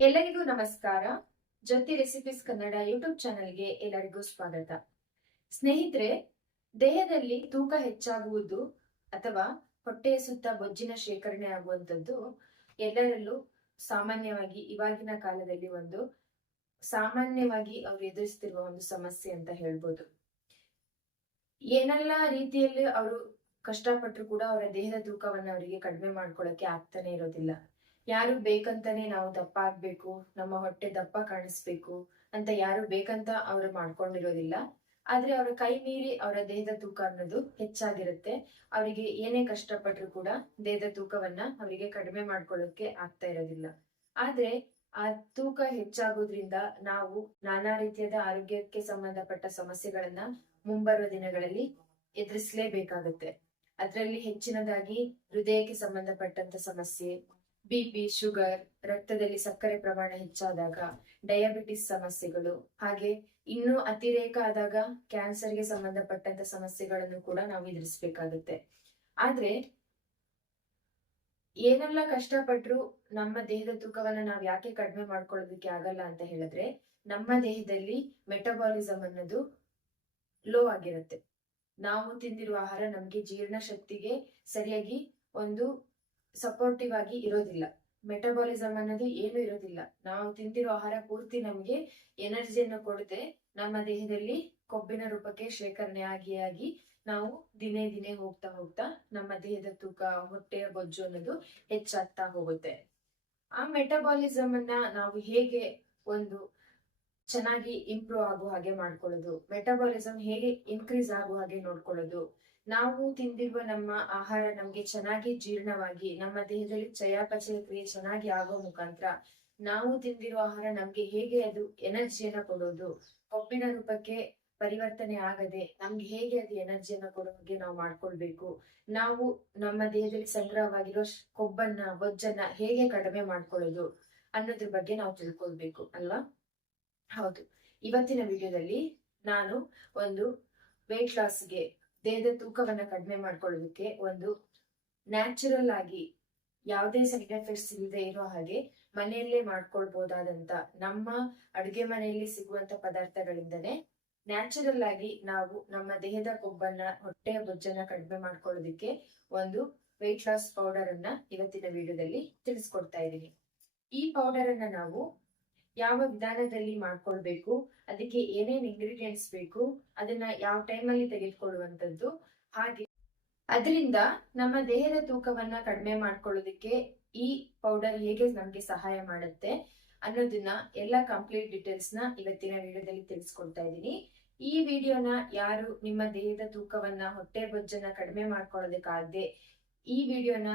ಎಲ್ಲರಿಗೂ ನಮಸ್ಕಾರ. ಜ್ಯೋತಿ recipes Kannada YouTube ಚಾನೆಲ್ಗೆ ಎಲ್ಲರಿಗೂ ಸ್ವಾಗತ. ಸ್ನೇಹಿತರೆ, ದೇಹದಲ್ಲಿ ತೂಕ ಹೆಚ್ಚಾಗುವುದು ಅಥವಾ ಹೊಟ್ಟೆಯ ಸುತ್ತ ಬೊಜ್ಜಿನ ಶೇಖರಣೆ ಆಗುವಂಥದ್ದು ಎಲ್ಲರಲ್ಲೂ ಸಾಮಾನ್ಯವಾಗಿ ಇವಾಗಿನ ಕಾಲದಲ್ಲಿ ಒಂದು ಸಾಮಾನ್ಯವಾಗಿ ಅವ್ರು ಎದುರಿಸ್ತಿರುವ ಒಂದು ಸಮಸ್ಯೆ ಅಂತ ಹೇಳ್ಬೋದು. ಏನೆಲ್ಲ ರೀತಿಯಲ್ಲಿ ಅವರು ಕಷ್ಟಪಟ್ಟರು ಕೂಡ ಅವರ ದೇಹದ ತೂಕವನ್ನು ಅವರಿಗೆ ಕಡಿಮೆ ಮಾಡ್ಕೊಳ್ಳೋಕೆ ಆಗ್ತಾನೆ ಇರೋದಿಲ್ಲ. ಯಾರು ಬೇಕಂತಾನೆ ನಾವು ದಪ್ಪ ಆಗ್ಬೇಕು, ನಮ್ಮ ಹೊಟ್ಟೆ ದಪ್ಪ ಕಾಣಿಸ್ಬೇಕು ಅಂತ ಯಾರು ಬೇಕಂತ ಅವರು ಮಾಡ್ಕೊಂಡಿರೋದಿಲ್ಲ. ಆದ್ರೆ ಅವರ ಕೈ ಮೀರಿ ಅವರ ದೇಹದ ತೂಕ ಅನ್ನೋದು ಹೆಚ್ಚಾಗಿರುತ್ತೆ. ಅವರಿಗೆ ಏನೇ ಕಷ್ಟಪಟ್ಟರು ಕೂಡ ದೇಹದ ತೂಕವನ್ನ ಅವರಿಗೆ ಕಡಿಮೆ ಮಾಡ್ಕೊಳ್ಳೋಕೆ ಆಗ್ತಾ ಇರೋದಿಲ್ಲ. ಆದ್ರೆ ಆ ತೂಕ ಹೆಚ್ಚಾಗೋದ್ರಿಂದ ನಾವು ನಾನಾ ರೀತಿಯಾದ ಆರೋಗ್ಯಕ್ಕೆ ಸಂಬಂಧಪಟ್ಟ ಸಮಸ್ಯೆಗಳನ್ನ ಮುಂಬರುವ ದಿನಗಳಲ್ಲಿ ಎದುರಿಸಲೇಬೇಕಾಗುತ್ತೆ. ಅದರಲ್ಲಿ ಹೆಚ್ಚಿನದಾಗಿ ಹೃದಯಕ್ಕೆ ಸಂಬಂಧಪಟ್ಟಂತ ಸಮಸ್ಯೆ ಬಿ ಪಿ ಶುಗರ್, ರಕ್ತದಲ್ಲಿ ಸಕ್ಕರೆ ಪ್ರಮಾಣ ಹೆಚ್ಚಾದಾಗ, ಡಯಾಬಿಟಿಸ್ ಸಮಸ್ಯೆಗಳು, ಹಾಗೆ ಇನ್ನು ಅತಿರೇಕ ಆದಾಗ ಕ್ಯಾನ್ಸರ್ಗೆ ಸಂಬಂಧಪಟ್ಟಂತ ಸಮಸ್ಯೆಗಳನ್ನು ಕೂಡ ನಾವು ಎದುರಿಸಬೇಕಾಗುತ್ತೆ. ಆದ್ರೆ, ಏನೆಲ್ಲ ಕಷ್ಟಪಟ್ರು ನಮ್ಮ ದೇಹದ ತೂಕವನ್ನ ನಾವು ಯಾಕೆ ಕಡಿಮೆ ಮಾಡ್ಕೊಳ್ಳೋದಕ್ಕೆ ಆಗಲ್ಲ ಅಂತ ಹೇಳಿದ್ರೆ, ನಮ್ಮ ದೇಹದಲ್ಲಿ ಮೆಟಬಾಲಿಸಮ್ ಅನ್ನೋದು ಲೋ ಆಗಿರುತ್ತೆ. ನಾವು ತಿಂದಿರುವ ಆಹಾರ ನಮ್ಗೆ ಜೀರ್ಣ ಶಕ್ತಿಗೆ ಸರಿಯಾಗಿ ಒಂದು ಸಪೋರ್ಟಿವ್ ಆಗಿ ಇರೋದಿಲ್ಲ. ಮೆಟಬಾಲಿಸಮ್ ಅನ್ನೋದು ಏನು ಇರೋದಿಲ್ಲ. ನಾವು ತಿಂದಿರೋ ಆಹಾರ ಪೂರ್ತಿ ನಮ್ಗೆ ಎನರ್ಜಿಯನ್ನು ಕೊಡದೆ ನಮ್ಮ ದೇಹದಲ್ಲಿ ಕೊಬ್ಬಿನ ರೂಪಕ್ಕೆ ಶೇಖರಣೆ ಆಗಿ ಆಗಿ ನಾವು ದಿನೇ ದಿನೇ ಹೋಗ್ತಾ ಹೋಗ್ತಾ ನಮ್ಮ ದೇಹದ ತೂಕ ಹೊಟ್ಟೆಯ ಬೊಜ್ಜು ಅನ್ನೋದು ಹೆಚ್ಚಾಗ್ತಾ ಹೋಗುತ್ತೆ. ಆ ಮೆಟಬಾಲಿಸಮ್ ಅನ್ನ ನಾವು ಹೇಗೆ ಒಂದು ಚೆನ್ನಾಗಿ ಇಂಪ್ರೂವ್ ಆಗುವ ಹಾಗೆ ಮಾಡ್ಕೊಳ್ಳೋದು? ಮೆಟಬಾಲಿಸಮ್ ಹೇಗೆ ಇನ್ಕ್ರೀಸ್ ಆಗುವ ಹಾಗೆ ನೋಡ್ಕೊಳ್ಳೋದು? ನಾವು ತಿಂದಿರುವ ನಮ್ಮ ಆಹಾರ ನಮ್ಗೆ ಚೆನ್ನಾಗಿ ಜೀರ್ಣವಾಗಿ, ನಮ್ಮ ದೇಹದಲ್ಲಿ ಚಯಾಪಚಯ ಕ್ರಿಯೆ ಚೆನ್ನಾಗಿ ಆಗೋ ಮುಖಾಂತರ ನಾವು ತಿಂದಿರುವ ಆಹಾರ ನಮ್ಗೆ ಹೇಗೆ ಅದು ಎನರ್ಜಿಯನ್ನ ಕೊಡೋದು, ಕೊಬ್ಬಿನ ರೂಪಕ್ಕೆ ಪರಿವರ್ತನೆ ಆಗದೆ ನಮ್ಗೆ ಹೇಗೆ ಅದು ಎನರ್ಜಿಯನ್ನ ಕೊಡೋ ಹಾಗೆ ನಾವು ಮಾಡ್ಕೊಳ್ಬೇಕು, ನಾವು ನಮ್ಮ ದೇಹದಲ್ಲಿ ಸಂಗ್ರಹವಾಗಿರೋ ಕೊಬ್ಬನ್ನ ಬೊಜ್ಜನ್ನ ಹೇಗೆ ಕಡಿಮೆ ಮಾಡ್ಕೊಳ್ಳೋದು ಅನ್ನೋದ್ರ ಬಗ್ಗೆ ನಾವು ತಿಳ್ಕೊಳ್ಬೇಕು, ಅಲ್ವಾ? ಹೌದು. ಇವತ್ತಿನ ವಿಡಿಯೋದಲ್ಲಿ ನಾನು ಒಂದು ವೆಯ್ಟ್ ಲಾಸ್ಗೆ ದೇಹದ ತೂಕವನ್ನ ಕಡಿಮೆ ಮಾಡ್ಕೊಳ್ಳೋದಕ್ಕೆ ಒಂದು ನ್ಯಾಚುರಲ್ ಆಗಿ ಯಾವುದೇ ಸೈಡ್ ಎಫೆಕ್ಟ್ಸ್ ಇಲ್ಲದೆ ಇರೋ ಹಾಗೆ ಮನೆಯಲ್ಲೇ ಮಾಡ್ಕೊಳ್ಬಹುದಾದಂತ ನಮ್ಮ ಅಡುಗೆ ಮನೆಯಲ್ಲಿ ಸಿಗುವಂತ ಪದಾರ್ಥಗಳಿಂದನೇ ನ್ಯಾಚುರಲ್ ಆಗಿ ನಾವು ನಮ್ಮ ದೇಹದ ಕೊಬ್ಬನ್ನ, ಹೊಟ್ಟೆಯ ಬೊಜ್ಜನ್ನ ಕಡಿಮೆ ಮಾಡ್ಕೊಳ್ಳೋದಕ್ಕೆ ಒಂದು ವೆಯ್ಟ್ ಲಾಸ್ ಪೌಡರ್ ಅನ್ನ ಇವತ್ತಿನ ವಿಡಿಯೋದಲ್ಲಿ ತಿಳಿಸ್ಕೊಡ್ತಾ ಇದ್ದೀನಿ. ಈ ಪೌಡರ್ ಅನ್ನ ನಾವು ಯಾವ ವಿಧಾನದಲ್ಲಿ ಮಾಡ್ಕೊಳ್ಬೇಕು, ಅದಕ್ಕೆ ಏನೇನ್ ಇಂಗ್ರೀಡಿಯೆಂಟ್ಸ್ ಬೇಕು, ಅದನ್ನ ಯಾವ ಟೈಮಲ್ಲಿ ತೆಗೆದುಕೊಳ್ಳುವಂತದ್ದು ಹಾಗೆ. ಅದರಿಂದ ನಮ್ಮ ದೇಹದ ತೂಕವನ್ನ ಕಡಿಮೆ ಮಾಡ್ಕೊಳ್ಳೋದಕ್ಕೆ ಈ ಪೌಡರ್ ಹೇಗೆ ನಮ್ಗೆ ಸಹಾಯ ಮಾಡುತ್ತೆ ಅನ್ನೋದನ್ನ ಎಲ್ಲ ಕಂಪ್ಲೀಟ್ ಡೀಟೇಲ್ಸ್ನ ಇವತ್ತಿನ ವಿಡಿಯೋದಲ್ಲಿ ತಿಳಿಸ್ಕೊಡ್ತಾ ಇದ್ದೀನಿ. ಈ ವಿಡಿಯೋನ ಯಾರು ನಿಮ್ಮ ದೇಹದ ತೂಕವನ್ನ, ಹೊಟ್ಟೆ ಬೊಜ್ಜನ್ನ ಕಡಿಮೆ ಮಾಡ್ಕೊಳ್ಳೋದಕ್ಕಾಗದೆ ಈ ವಿಡಿಯೋನ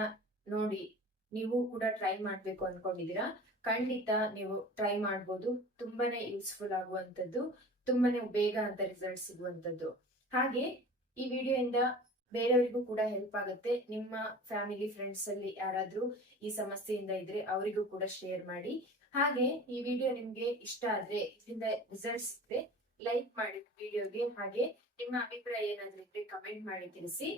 ನೋಡಿ ನೀವು ಕೂಡ ಟ್ರೈ ಮಾಡ್ಬೇಕು ಅನ್ಕೊಂಡಿದೀರಾ ಖಂಡಿತ ನೀವು ಟ್ರೈ ಮಾಡ್ಬೋದು. ತುಂಬಾನೇ ಯೂಸ್ಫುಲ್ ಆಗುವಂತದ್ದು ತುಂಬಾನೇ ಬೇಗ ಅಂತ ರಿಸಲ್ಟ್ ಸಿಗುವಂಥದ್ದು. ಹಾಗೆ ಈ ವಿಡಿಯೋಯಿಂದ ಬೇರೆಯವರಿಗೂ ಕೂಡ ಹೆಲ್ಪ್ ಆಗುತ್ತೆ. ನಿಮ್ಮ ಫ್ಯಾಮಿಲಿ ಫ್ರೆಂಡ್ಸ್ ಅಲ್ಲಿ ಯಾರಾದ್ರೂ ಈ ಸಮಸ್ಯೆಯಿಂದ ಇದ್ರೆ ಅವರಿಗೂ ಕೂಡ ಶೇರ್ ಮಾಡಿ. ಹಾಗೆ ಈ ವಿಡಿಯೋ ನಿಮ್ಗೆ ಇಷ್ಟ ಆದ್ರೆ, ಇದರಿಂದ ರಿಸಲ್ಟ್ ಸಿಕ್ಕರೆ ಲೈಕ್ ಮಾಡಿ ವಿಡಿಯೋಗೆ. ಹಾಗೆ ನಿಮ್ಮ ಅಭಿಪ್ರಾಯ ಏನಾದ್ರೂ ಇದ್ರೆ ಕಮೆಂಟ್ ಮಾಡಿ ತಿಳಿಸಿ.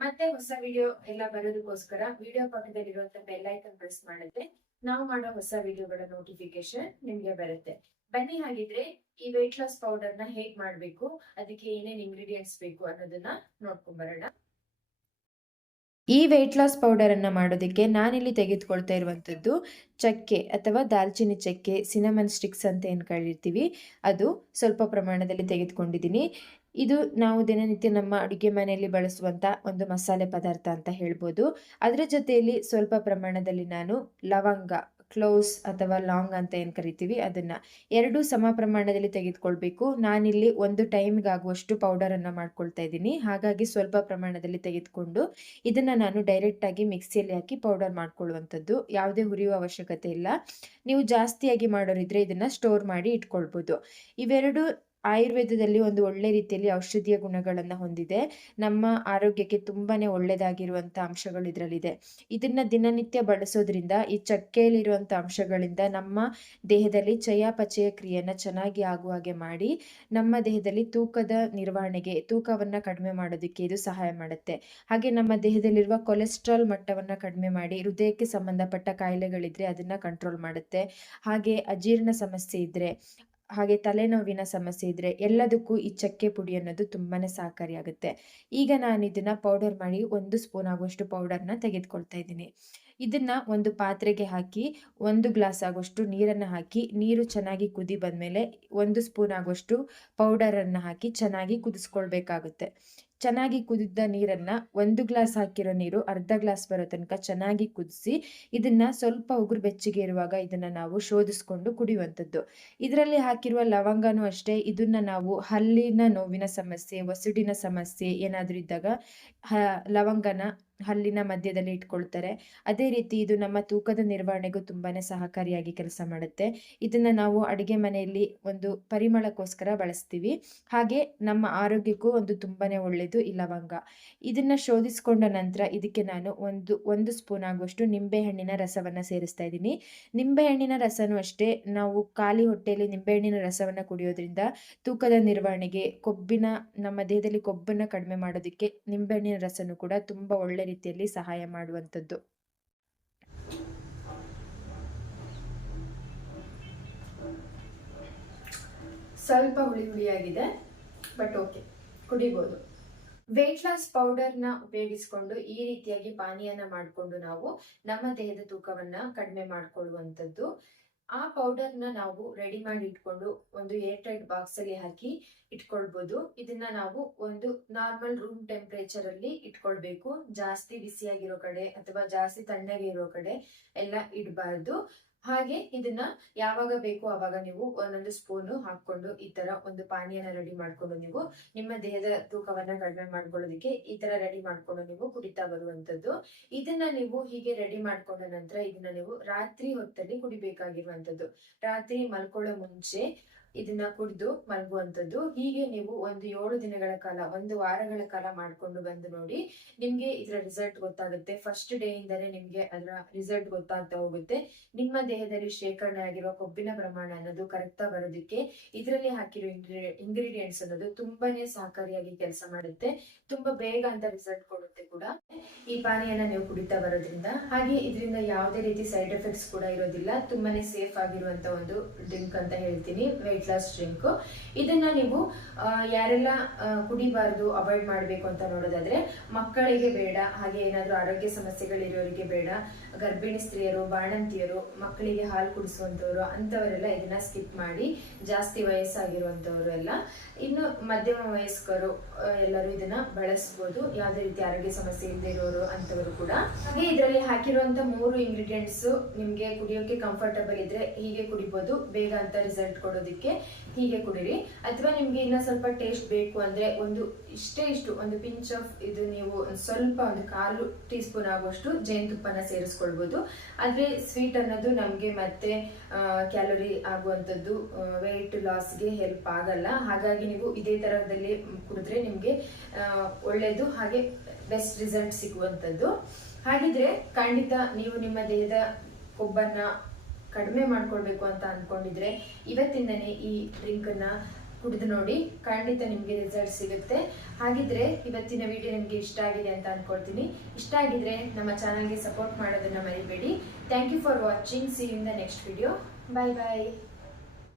ಮತ್ತೆ ಹೊಸ ವಿಡಿಯೋ ಎಲ್ಲ ಬರೋದಕ್ಕೋಸ್ಕರ ವಿಡಿಯೋ ಪಕ್ಕದಲ್ಲಿರುವಂತ ಬೆಲ್ ಐಕನ್ ಪ್ರೆಸ್ ಮಾಡಿದ್ರೆ ನಾವು ಮಾಡೋ ಹೊಸ ವಿಡಿಯೋಗಳ ನೋಟಿಫಿಕೇಶನ್ ನಿಮ್ಗೆ ಬರುತ್ತೆ. ಬನ್ನಿ ಹಾಗಿದ್ರೆ ಈ ವೆಯ್ಟ್ ಲಾಸ್ ಪೌಡರ್ನ ಹೇಗ್ ಮಾಡ್ಬೇಕು, ಅದಕ್ಕೆ ಏನೇನ್ ಇಂಗ್ರೀಡಿಯೆಂಟ್ಸ್ ಬೇಕು ಅನ್ನೋದನ್ನ ನೋಡ್ಕೊಂಡ್ ಬರೋಣ. ಈ ವೆಯ್ಟ್ ಲಾಸ್ ಪೌಡರ್ ಅನ್ನ ಮಾಡೋದಕ್ಕೆ ನಾನಿಲ್ಲಿ ತೆಗೆದುಕೊಳ್ತಾ ಇರುವಂತದ್ದು ಚಕ್ಕೆ ಅಥವಾ ದಾಲ್ಚಿನ್ನಿ ಚಕ್ಕೆ ಸಿನಮನ್ ಸ್ಟಿಕ್ಸ್ ಅಂತ ಏನ್ ಕರೀತೀವಿ, ಅದು ಸ್ವಲ್ಪ ಪ್ರಮಾಣದಲ್ಲಿ ತೆಗೆದುಕೊಂಡಿದ್ದೀನಿ. ಇದು ನಾವು ದಿನನಿತ್ಯ ನಮ್ಮ ಅಡುಗೆ ಮನೆಯಲ್ಲಿ ಬಳಸುವಂತ ಒಂದು ಮಸಾಲೆ ಪದಾರ್ಥ ಅಂತ ಹೇಳ್ಬೋದು. ಅದರ ಜೊತೆಯಲ್ಲಿ ಸ್ವಲ್ಪ ಪ್ರಮಾಣದಲ್ಲಿ ನಾನು ಲವಂಗ ಕ್ಲೋಸ್ ಅಥವಾ ಲಾಂಗ್ ಅಂತ ಏನು ಕರಿತೀವಿ ಅದನ್ನು ಎರಡೂ ಸಮ ಪ್ರಮಾಣದಲ್ಲಿ ತೆಗೆದುಕೊಳ್ಬೇಕು. ನಾನಿಲ್ಲಿ ಒಂದು ಟೈಮ್ಗಾಗುವಷ್ಟು ಪೌಡರನ್ನು ಮಾಡ್ಕೊಳ್ತಾ ಇದ್ದೀನಿ. ಹಾಗಾಗಿ ಸ್ವಲ್ಪ ಪ್ರಮಾಣದಲ್ಲಿ ತೆಗೆದುಕೊಂಡು ಇದನ್ನು ನಾನು ಡೈರೆಕ್ಟಾಗಿ ಮಿಕ್ಸಿಯಲ್ಲಿ ಹಾಕಿ ಪೌಡರ್ ಮಾಡ್ಕೊಳ್ಳುವಂಥದ್ದು. ಯಾವುದೇ ಹುರಿಯುವ ಅವಶ್ಯಕತೆ ಇಲ್ಲ. ನೀವು ಜಾಸ್ತಿಯಾಗಿ ಮಾಡೋರಿದ್ರೆ ಇದನ್ನು ಸ್ಟೋರ್ ಮಾಡಿ ಇಟ್ಕೊಳ್ಬೋದು. ಇವೆರಡು ಆಯುರ್ವೇದದಲ್ಲಿ ಒಂದು ಒಳ್ಳೆ ರೀತಿಯಲ್ಲಿ ಔಷಧೀಯ ಗುಣಗಳನ್ನು ಹೊಂದಿದೆ. ನಮ್ಮ ಆರೋಗ್ಯಕ್ಕೆ ತುಂಬಾ ಒಳ್ಳೆಯದಾಗಿರುವಂಥ ಅಂಶಗಳು ಇದರಲ್ಲಿದೆ. ಇದನ್ನು ದಿನನಿತ್ಯ ಬಳಸೋದ್ರಿಂದ ಈ ಚಕ್ಕೆಯಲ್ಲಿರುವಂಥ ಅಂಶಗಳಿಂದ ನಮ್ಮ ದೇಹದಲ್ಲಿ ಚಯಾಪಚಯ ಕ್ರಿಯೆಯನ್ನು ಚೆನ್ನಾಗಿ ಆಗುವ ಹಾಗೆ ಮಾಡಿ ನಮ್ಮ ದೇಹದಲ್ಲಿ ತೂಕದ ನಿರ್ವಹಣೆಗೆ, ತೂಕವನ್ನು ಕಡಿಮೆ ಮಾಡೋದಕ್ಕೆ ಇದು ಸಹಾಯ ಮಾಡುತ್ತೆ. ಹಾಗೆ ನಮ್ಮ ದೇಹದಲ್ಲಿರುವ ಕೊಲೆಸ್ಟ್ರಾಲ್ ಮಟ್ಟವನ್ನು ಕಡಿಮೆ ಮಾಡಿ, ಹೃದಯಕ್ಕೆ ಸಂಬಂಧಪಟ್ಟ ಕಾಯಿಲೆಗಳಿದ್ರೆ ಅದನ್ನ ಕಂಟ್ರೋಲ್ ಮಾಡುತ್ತೆ. ಹಾಗೆ ಅಜೀರ್ಣ ಸಮಸ್ಯೆ ಇದ್ರೆ ಹಾಗೆ ತಲೆನೋವಿನ ಸಮಸ್ಯೆ ಇದ್ರೆ ಎಲ್ಲದಕ್ಕೂ ಈ ಚಕ್ಕೆ ಪುಡಿ ಅನ್ನೋದು ತುಂಬಾನೇ ಸಹಕಾರಿಯಾಗುತ್ತೆ. ಈಗ ನಾನು ಇದನ್ನ ಪೌಡರ್ ಮಾಡಿ ಒಂದು ಸ್ಪೂನ್ ಆಗುವಷ್ಟು ಪೌಡರ್ನ ತೆಗೆದುಕೊಳ್ತಾ ಇದ್ದೀನಿ. ಇದನ್ನ ಒಂದು ಪಾತ್ರೆಗೆ ಹಾಕಿ ಒಂದು ಗ್ಲಾಸ್ ಆಗುವಷ್ಟು ನೀರನ್ನು ಹಾಕಿ, ನೀರು ಚೆನ್ನಾಗಿ ಕುದಿ ಬಂದಮೇಲೆ ಒಂದು ಸ್ಪೂನ್ ಆಗುವಷ್ಟು ಪೌಡರನ್ನು ಹಾಕಿ ಚೆನ್ನಾಗಿ ಕುದಿಸ್ಕೊಳ್ಬೇಕಾಗುತ್ತೆ. ಚೆನ್ನಾಗಿ ಕುದಿದ ನೀರನ್ನು ಒಂದು ಗ್ಲಾಸ್ ಹಾಕಿರೋ ನೀರು ಅರ್ಧ ಗ್ಲಾಸ್ ಬರೋ ತನಕ ಚೆನ್ನಾಗಿ ಕುದಿಸಿ ಇದನ್ನು ಸ್ವಲ್ಪ ಉಗುರು ಬೆಚ್ಚಗೆ ಇರುವಾಗ ಇದನ್ನು ನಾವು ಶೋಧಿಸ್ಕೊಂಡು ಕುಡಿಯುವಂಥದ್ದು. ಇದರಲ್ಲಿ ಹಾಕಿರುವ ಲವಂಗನೂ ಅಷ್ಟೇ. ಇದನ್ನು ನಾವು ಹಲ್ಲಿನ ನೋವಿನ ಸಮಸ್ಯೆ, ಒಸಿಡಿನ ಸಮಸ್ಯೆ ಏನಾದರೂ ಇದ್ದಾಗ ಲವಂಗನ ಹಲ್ಲಿನ ಮಧ್ಯದಲ್ಲಿ ಇಟ್ಕೊಳ್ತಾರೆ. ಅದೇ ರೀತಿ ಇದು ನಮ್ಮ ತೂಕದ ನಿರ್ವಹಣೆಗೂ ತುಂಬಾ ಸಹಕಾರಿಯಾಗಿ ಕೆಲಸ ಮಾಡುತ್ತೆ. ಇದನ್ನು ನಾವು ಅಡುಗೆ ಮನೆಯಲ್ಲಿ ಒಂದು ಪರಿಮಳಕ್ಕೋಸ್ಕರ ಬಳಸ್ತೀವಿ. ಹಾಗೆ ನಮ್ಮ ಆರೋಗ್ಯಕ್ಕೂ ಒಂದು ತುಂಬಾ ಒಳ್ಳೆಯದು ಈ ಲವಂಗ ಇದನ್ನು ಶೋಧಿಸಿಕೊಂಡ ನಂತರ ಇದಕ್ಕೆ ನಾನು ಒಂದು ಒಂದು ಸ್ಪೂನ್ ಆಗುವಷ್ಟು ನಿಂಬೆಹಣ್ಣಿನ ರಸವನ್ನು ಸೇರಿಸ್ತಾ ಇದ್ದೀನಿ. ನಿಂಬೆಹಣ್ಣಿನ ರಸನೂ ಅಷ್ಟೇ, ನಾವು ಖಾಲಿ ಹೊಟ್ಟೆಯಲ್ಲಿ ನಿಂಬೆಹಣ್ಣಿನ ರಸವನ್ನು ಕುಡಿಯೋದ್ರಿಂದ ತೂಕದ ನಿರ್ವಹಣೆಗೆ ಕೊಬ್ಬಿನ, ನಮ್ಮ ದೇಹದಲ್ಲಿ ಕೊಬ್ಬನ್ನು ಕಡಿಮೆ ಮಾಡೋದಕ್ಕೆ ನಿಂಬೆಹಣ್ಣಿನ ರಸನೂ ಕೂಡ ತುಂಬ ಒಳ್ಳೆ ರೀತಿಯಲ್ಲಿ ಸಹಾಯ ಮಾಡುವಂಥದ್ದು. ಸ್ವಲ್ಪ ಹುಳಿ ಹುಳಿಯಾಗಿದೆ ಬಟ್ ಓಕೆ ಕುಡಿಬೋದು. ವೆಯ್ಟ್ ಲಾಸ್ ಪೌಡರ್ನ ಉಪಯೋಗಿಸಿಕೊಂಡು ಈ ರೀತಿಯಾಗಿ ಪಾನೀಯನ ಮಾಡಿಕೊಂಡು ನಾವು ನಮ್ಮ ದೇಹದ ತೂಕವನ್ನ ಕಡಿಮೆ ಮಾಡ್ಕೊಳ್ಳುವಂಥದ್ದು. ಆ ಪೌಡರ್ನ ನಾವು ರೆಡಿ ಮಾಡಿ ಇಟ್ಕೊಂಡು ಒಂದು ಏರ್ ಟೈಟ್ ಬಾಕ್ಸ್ ಅಲ್ಲಿ ಹಾಕಿ ಇಟ್ಕೊಳ್ಬಹುದು ಇದನ್ನ ನಾವು ಒಂದು ನಾರ್ಮಲ್ ರೂಮ್ ಟೆಂಪರೇಚರ್ ಅಲ್ಲಿ ಇಟ್ಕೊಳ್ಬೇಕು. ಜಾಸ್ತಿ ಬಿಸಿಯಾಗಿರೋ ಕಡೆ ಅಥವಾ ಜಾಸ್ತಿ ತಣ್ಣಗೆ ಇರೋ ಕಡೆ ಎಲ್ಲ ಇಡಬಾರ್ದು. ಹಾಗೆ ಇದನ್ನ ಯಾವಾಗ ಬೇಕು ಆವಾಗ ನೀವು ಒಂದೊಂದು ಸ್ಪೂನು ಹಾಕೊಂಡು ಈ ತರ ಒಂದು ಪಾನೀಯನ ರೆಡಿ ಮಾಡ್ಕೊಂಡು ನೀವು ನಿಮ್ಮ ದೇಹದ ತೂಕವನ್ನ ಕಡಿಮೆ ಮಾಡ್ಕೊಳ್ಳೋದಕ್ಕೆ ಈ ತರ ರೆಡಿ ಮಾಡ್ಕೊಂಡು ನೀವು ಕುಡಿತಾ ಬರುವಂತದ್ದು ಇದನ್ನ ನೀವು ಹೀಗೆ ರೆಡಿ ಮಾಡ್ಕೊಂಡ ನಂತರ ಇದನ್ನ ನೀವು ರಾತ್ರಿ ಹೊತ್ತಲ್ಲಿ ಕುಡಿಬೇಕಾಗಿರುವಂತದ್ದು ರಾತ್ರಿ ಮಲ್ಕೊಳ್ಳೋ ಮುಂಚೆ ಇದನ್ನ ಕುಡಿದು ಮಲಗುವಂಥದ್ದು. ಹೀಗೆ ನೀವು ಒಂದು ಏಳು ದಿನಗಳ ಕಾಲ, ಒಂದು ವಾರಗಳ ಕಾಲ ಮಾಡ್ಕೊಂಡು ಬಂದು ನೋಡಿ, ನಿಮ್ಗೆ ಇದರ ರಿಸಲ್ಟ್ ಗೊತ್ತಾಗುತ್ತೆ. ಫಸ್ಟ್ ಡೇ ಇಂದಾನೆ ನಿಮ್ಗೆ ಅದರ ರಿಸಲ್ಟ್ ಗೊತ್ತಾಗ್ತಾ ಹೋಗುತ್ತೆ. ನಿಮ್ಮ ದೇಹದಲ್ಲಿ ಶೇಖರಣೆ ಆಗಿರೋ ಕೊಬ್ಬಿನ ಪ್ರಮಾಣ ಅನ್ನೋದು ಕರೆಕ್ಟ್ ಬರೋದಕ್ಕೆ ಇದರಲ್ಲಿ ಹಾಕಿರೋ ಇಂಗ್ರೀಡಿಯೆಂಟ್ಸ್ ಅನ್ನೋದು ತುಂಬಾನೇ ಸಹಕಾರಿಯಾಗಿ ಕೆಲಸ ಮಾಡುತ್ತೆ. ತುಂಬಾ ಬೇಗ ಅಂತ ರಿಸಲ್ಟ್ ಕೊಡುತ್ತೆ ಕೂಡ. ಈ ಪಾನೀಯನ ನೀವು ಕುಡಿತಾ ಬರೋದ್ರಿಂದ, ಹಾಗೆ ಇದರಿಂದ ಯಾವುದೇ ರೀತಿ ಸೈಡ್ ಎಫೆಕ್ಟ್ಸ್ ಕೂಡ ಇರೋದಿಲ್ಲ. ತುಂಬಾನೇ ಸೇಫ್ ಆಗಿರುವಂತ ಒಂದು ಡ್ರಿಂಕ್ ಅಂತ ಹೇಳ್ತೀನಿ ವೆಯ್ಟ್ ಲಾಸ್ ಡ್ರಿಂಕ್ ಇದನ್ನ ನೀವು ಯಾರೆಲ್ಲ ಕುಡಿಬಾರ್ದು ಅವಾಯ್ಡ್ ಮಾಡಬೇಕು ಅಂತ ನೋಡೋದಾದ್ರೆ, ಮಕ್ಕಳಿಗೆ ಬೇಡ, ಹಾಗೆ ಏನಾದರೂ ಆರೋಗ್ಯ ಸಮಸ್ಯೆಗಳಿರೋರಿಗೆ ಬೇಡ, ಗರ್ಭಿಣಿ ಸ್ತ್ರೀಯರು, ಬಾಣಂತಿಯರು, ಮಕ್ಕಳಿಗೆ ಹಾಲು ಕುಡಿಸುವಂತವರು ಅಂತವರೆಲ್ಲ ಇದನ್ನ ಸ್ಕಿಪ್ ಮಾಡಿ, ಜಾಸ್ತಿ ವಯಸ್ಸಾಗಿರುವಂತವರು ಎಲ್ಲ, ಇನ್ನು ಮಧ್ಯಮ ವಯಸ್ಕರು ಎಲ್ಲರೂ ಇದನ್ನ ಬಳಸ್ಬೋದು. ಯಾವುದೇ ರೀತಿ ಆರೋಗ್ಯ ಸಮಸ್ಯೆ ಇಲ್ಲದೆ ಇರೋರು ಅಂತವರು ಕೂಡ. ಹಾಗೆ ಇದರಲ್ಲಿ ಹಾಕಿರುವಂತ ಮೂರು ಇಂಗ್ರೀಡಿಯೆಂಟ್ಸ್ ನಿಮ್ಗೆ ಕುಡಿಯೋಕೆ ಕಂಫರ್ಟಬಲ್ ಇದ್ರೆ ಹೀಗೆ ಕುಡಿಬಹುದು ಬೇಗ ಅಂತ ರಿಸಲ್ಟ್ ಕೊಡೋದಕ್ಕೆ ಹೀಗೆ ಕುಡಿರಿ. ಅಥವಾ ನಿಮ್ಗೆ ಇನ್ನ ಸ್ವಲ್ಪ ಟೇಸ್ಟ್ ಬೇಕು ಅಂದ್ರೆ ಒಂದು ಇಷ್ಟೇ ಇಷ್ಟು, ಒಂದು ಪಿಂಚ್ ಆಫ್ ಇದು ನೀವು ಸ್ವಲ್ಪ ಒಂದು ಕಾಲು ಟೀ ಸ್ಪೂನ್ ಆಗುವಷ್ಟು ಜೇನುತುಪ್ಪನ ಸೇರಿಸ್ಕೊಳ್ಬಹುದು ಆದ್ರೆ ಸ್ವೀಟ್ ಅನ್ನೋದು ನಮ್ಗೆ ಮತ್ತೆ ಕ್ಯಾಲೋರಿ ಆಗುವಂಥದ್ದು ವೆಯ್ಟ್ ಲಾಸ್ಗೆ ಹೆಲ್ಪ್ ಆಗಲ್ಲ. ಹಾಗಾಗಿ ನೀವು ಇದೇ ತರಹದಲ್ಲಿ ಕುಡಿದ್ರೆ ನಿಮ್ಗೆ ಒಳ್ಳೇದು. ಹಾಗೆ ಬೆಸ್ಟ್ ರಿಸಲ್ಟ್ ಸಿಗುವಂಥದ್ದು. ಹಾಗಿದ್ರೆ ಖಂಡಿತ ನೀವು ನಿಮ್ಮ ದೇಹದ ಕೊಬ್ಬನ್ನ ಕಡಿಮೆ ಮಾಡ್ಕೊಳ್ಬೇಕು ಅಂತ ಅನ್ಕೊಂಡಿದ್ರೆ ಇವತ್ತಿಂದನೇ ಈ ಡ್ರಿಂಕ್ ಅನ್ನ ಕುಡಿದು ನೋಡಿ ಖಂಡಿತ ನಿಮಗೆ ರಿಸಲ್ಟ್ ಸಿಗುತ್ತೆ. ಹಾಗಿದ್ರೆ ಇವತ್ತಿನ ವಿಡಿಯೋ ನಿಮಗೆ ಇಷ್ಟ ಆಗಿದೆ ಅಂತ ಅನ್ಕೊಳ್ತೀನಿ. ಇಷ್ಟ ಆಗಿದ್ರೆ ನಮ್ಮ ಚಾನಲ್ಗೆ ಸಪೋರ್ಟ್ ಮಾಡೋದನ್ನ ಮರಿಬೇಡಿ. Thank you for watching see in the next video bye bye